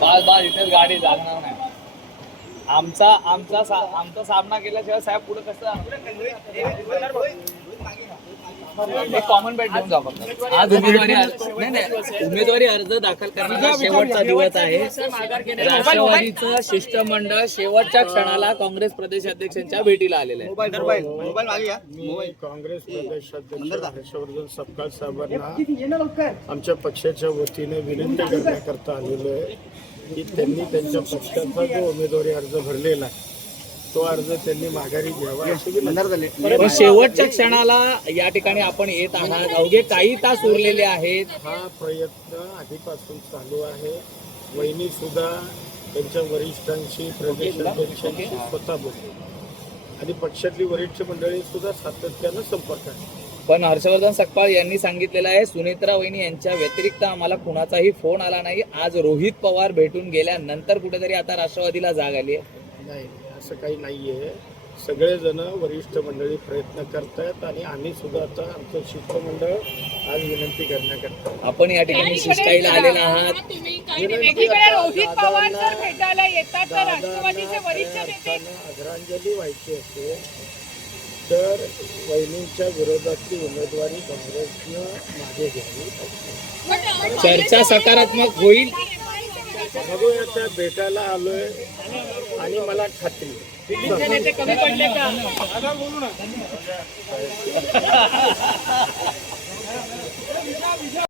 बस बस इथेच गाडी जागणार नाही. आमचा सामना केल्याशिवाय साहेब पुढे कसं एक कॉमन बेट घेऊन जा फक्त. आज उमेदवारी अर्ज दाखल करण्याचा शेवटचा दिवस आहे. राष्ट्रवादीचं शिष्टमंडळ शेवटच्या क्षणाला काँग्रेस प्रदेश अध्यक्षांच्या भेटीला आलेलं आहे. काँग्रेस प्रदेशाध्यक्ष हर्षवर्धन सपकाळ साहेबांना आमच्या पक्षाच्या वतीने विनंती करण्याकरता आलेलो आहे की त्यांनी त्यांच्या पक्षाचा जो उमेदवारी अर्ज भरलेला आहे तो अर्ज त्यांनी माघारी घ्यावा अशी विनंती झाली. पण शेवटच्या क्षणाला या ठिकाणी आपण येत आहात, अवघे काही तास उरलेले आहेत. हा प्रयत्न आधीपासून चालू आहे. वहिनी सुद्धा त्यांच्या वरिष्ठांशी प्रदेशाध्यक्षांशी स्वतः बोलतो आणि पक्षातली वरिष्ठ मंडळी सुद्धा सातत्यानं संपर्क आहे. पण हर्षवर्धन सकपाळ यांनी सांगितलेलं आहे सुनेत्रा वहिनी यांच्या व्यतिरिक्त आम्हाला कुणाचाही फोन आला नाही. आज रोहित पवार भेटून गेल्यानंतर कुठेतरी आता राष्ट्रवादीला जाग आली आहे. नाही असं काही नाहीये. सगळेजण वरिष्ठ मंडळी प्रयत्न करतायत आणि आम्ही सुद्धा आता आमचं शिष्टमंडळ आज विनंती करण्याकरता आपण या ठिकाणी शिष्टाईला आलेला आहात. आदरांजली व्हायची असेल तर वहिनींच्या विरोधातली उमेदवारी काँग्रेसनं मागे घ्यावी. चर्चा सकारात्मक होईल. बघूया त्या भेटायला आलोय आणि मला खात्री कमी पडले का?